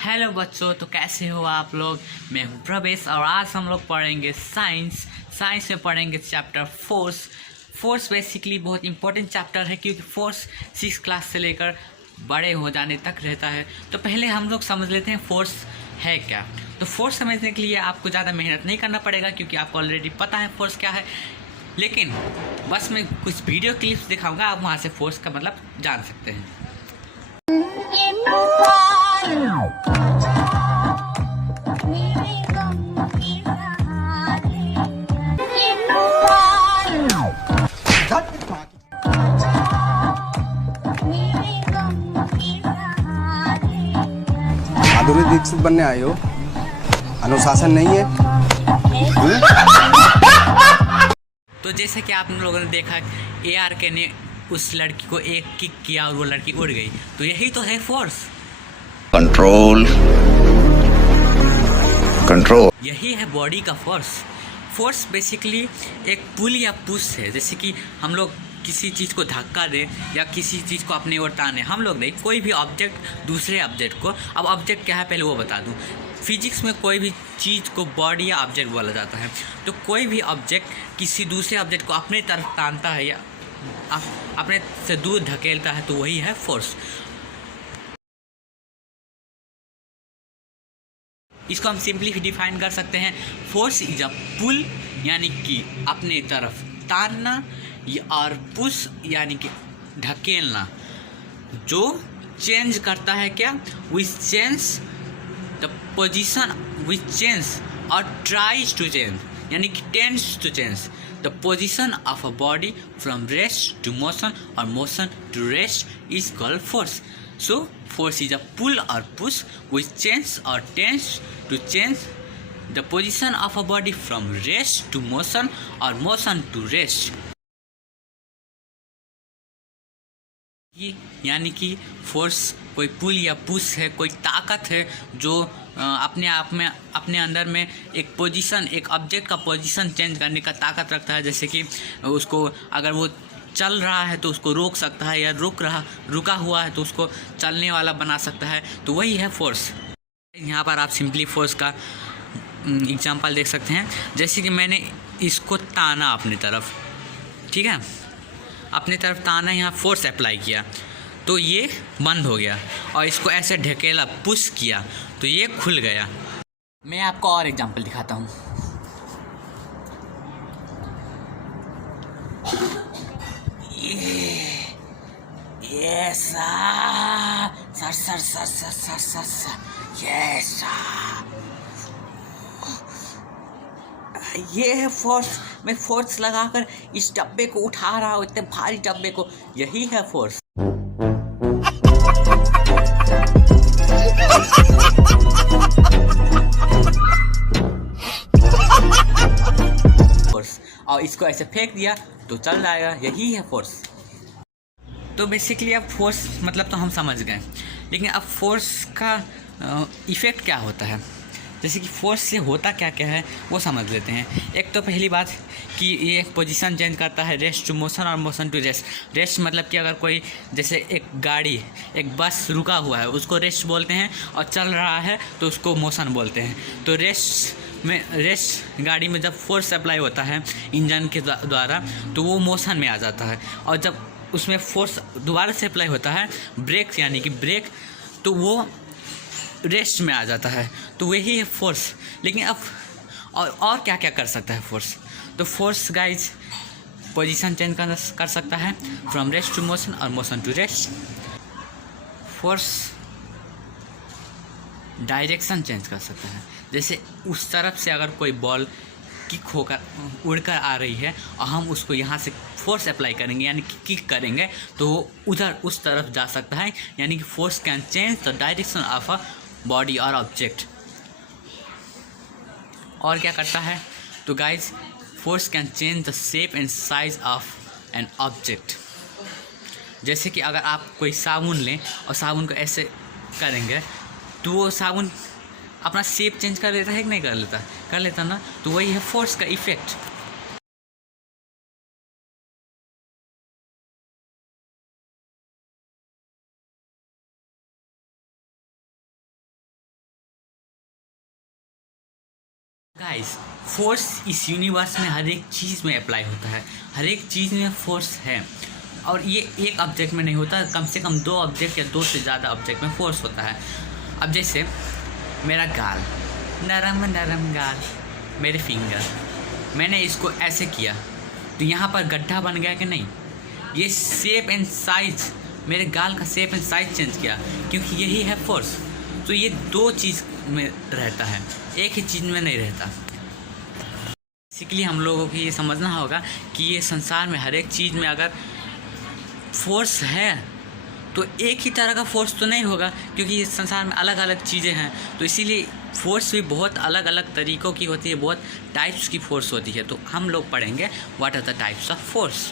Hello बच्चों, तो कैसे हो आप लोग। मैं हूं प्रवेश और आज हम लोग पढ़ेंगे साइंस में पढ़ेंगे चैप्टर फोर्स बेसिकली बहुत इंपॉर्टेंट चैप्टर है क्योंकि फोर्स 6 क्लास से लेकर बड़े हो जाने तक रहता है। तो पहले हम लोग समझ लेते हैं फोर्स है क्या। तो फोर्स समझने के लिए आपको ज़्यादा मेहनत नहीं करना पड़ेगा क्योंकि आपको ऑलरेडी पता है फोर्स क्या है, लेकिन बस मैं कुछ वीडियो क्लिप्स दिखाऊंगा, आप वहाँ से फोर्स का मतलब जान सकते हैं। माधुरी दीक्षित बनने आए हो, अनुशासन नहीं है। तो जैसे कि आप लोगों ने देखा ARK ने उस लड़की को एक किक किया और वो लड़की उड़ गई, तो यही तो है फोर्स। कंट्रोल यही है बॉडी का फोर्स बेसिकली एक पुल या पुश है। जैसे कि हम लोग किसी चीज़ को धक्का दें या किसी चीज़ को अपने ओर टाने, हम लोग नहीं, कोई भी ऑब्जेक्ट दूसरे ऑब्जेक्ट को। अब ऑब्जेक्ट क्या है पहले वो बता दूं। फिजिक्स में कोई भी चीज़ को बॉडी या ऑब्जेक्ट बोला जाता है। तो कोई भी ऑब्जेक्ट किसी दूसरे ऑब्जेक्ट को अपने तरफ टानता है या अपने से दूर धकेलता है, तो वही है फोर्स। इसको हम सिंपली डिफाइन कर सकते हैं, फोर्स इज अ पुल यानी कि अपने तरफ तानना, और पुश यानी कि ढकेलना, जो चेंज करता है क्या, which change the position, which change और ट्राइज टू चेंज यानी कि tends to change the position of a body from rest to motion और motion to rest is called force. So force is a pull or push which changes or tends to change the position of a body from rest to motion or motion to rest। यानी कि force कोई पुल या push है, कोई ताकत है जो अपने आप में अपने अंदर में एक पोजीशन, एक ऑब्जेक्ट का पोजीशन चेंज करने का ताकत रखता है। जैसे कि उसको अगर वो चल रहा है तो उसको रोक सकता है, या रुका हुआ है तो उसको चलने वाला बना सकता है, तो वही है फोर्स। यहाँ पर आप सिंपली फोर्स का एग्जांपल देख सकते हैं। जैसे कि मैंने इसको ताना अपनी तरफ, ठीक है, अपनी तरफ ताना, यहाँ फोर्स अप्लाई किया तो ये बंद हो गया, और इसको ऐसे ढकेला पुश किया तो ये खुल गया। मैं आपको और एग्जांपल दिखाता हूँ। ये है फोर्स। मैं फोर्स लगाकर इस डब्बे को उठा रहा हूँ, इतने भारी डब्बे को, यही है फोर्स। और इसको ऐसे फेंक दिया तो चल जाएगा, यही है फोर्स। तो बेसिकली अब फोर्स मतलब तो हम समझ गए, लेकिन अब फोर्स का इफ़ेक्ट क्या होता है, जैसे कि फोर्स से होता क्या क्या है वो समझ लेते हैं। एक तो पहली बात कि ये पोजीशन चेंज करता है, रेस्ट टू मोशन और मोशन टू रेस्ट। रेस्ट मतलब कि अगर कोई, जैसे एक बस रुका हुआ है उसको रेस्ट बोलते हैं, और चल रहा है तो उसको मोशन बोलते हैं। तो रेस्ट गाड़ी में जब फोर्स अप्लाई होता है इंजन के द्वारा तो वो मोशन में आ जाता है, और जब उसमें फोर्स दोबारा से अप्लाई होता है ब्रेक यानी कि ब्रेक, तो वो रेस्ट में आ जाता है, तो वही है फोर्स। लेकिन अब और क्या क्या कर सकता है फोर्स। तो फोर्स गाइज पोजीशन चेंज कर सकता है फ्रॉम रेस्ट टू मोशन और motion to rest. Force direction change कर सकता है, जैसे उस तरफ से अगर कोई बॉल किक होकर उड़कर आ रही है और हम उसको यहाँ से फोर्स अप्लाई करेंगे यानी कि किक करेंगे तो वो उधर उस तरफ जा सकता है, यानी कि force can change the direction of a body और ऑब्जेक्ट। और क्या करता है, तो guys force can change the shape and size of an object. जैसे कि अगर आप कोई साबुन लें और साबुन को ऐसे करेंगे तो वो साबुन अपना शेप चेंज कर लेता है कि नहीं कर लेता ना, तो वही है फोर्स का इफेक्ट। गाइस, फोर्स इस यूनिवर्स में हर एक चीज़ में अप्लाई होता है, हर एक चीज़ में फोर्स है। और ये एक ऑब्जेक्ट में नहीं होता, कम से कम 2 ऑब्जेक्ट या 2 से ज़्यादा ऑब्जेक्ट में फोर्स होता है। अब जैसे मेरा गाल, नरम नरम गाल, मेरे फिंगर, मैंने इसको ऐसे किया तो यहाँ पर गड्ढा बन गया कि नहीं? ये शेप एंड साइज, मेरे गाल का शेप एंड साइज चेंज किया, क्योंकि यही है फोर्स। तो ये 2 चीज़ में रहता है, एक ही चीज़ में नहीं रहता। बेसिकली हम लोगों को ये समझना होगा कि ये संसार में हर एक चीज़ में अगर फोर्स है तो एक ही तरह का फोर्स तो नहीं होगा, क्योंकि ये संसार में अलग अलग चीज़ें हैं। तो इसीलिए फोर्स भी बहुत अलग अलग तरीक़ों की होती है, बहुत टाइप्स की फोर्स होती है। तो हम लोग पढ़ेंगे what are the types of force.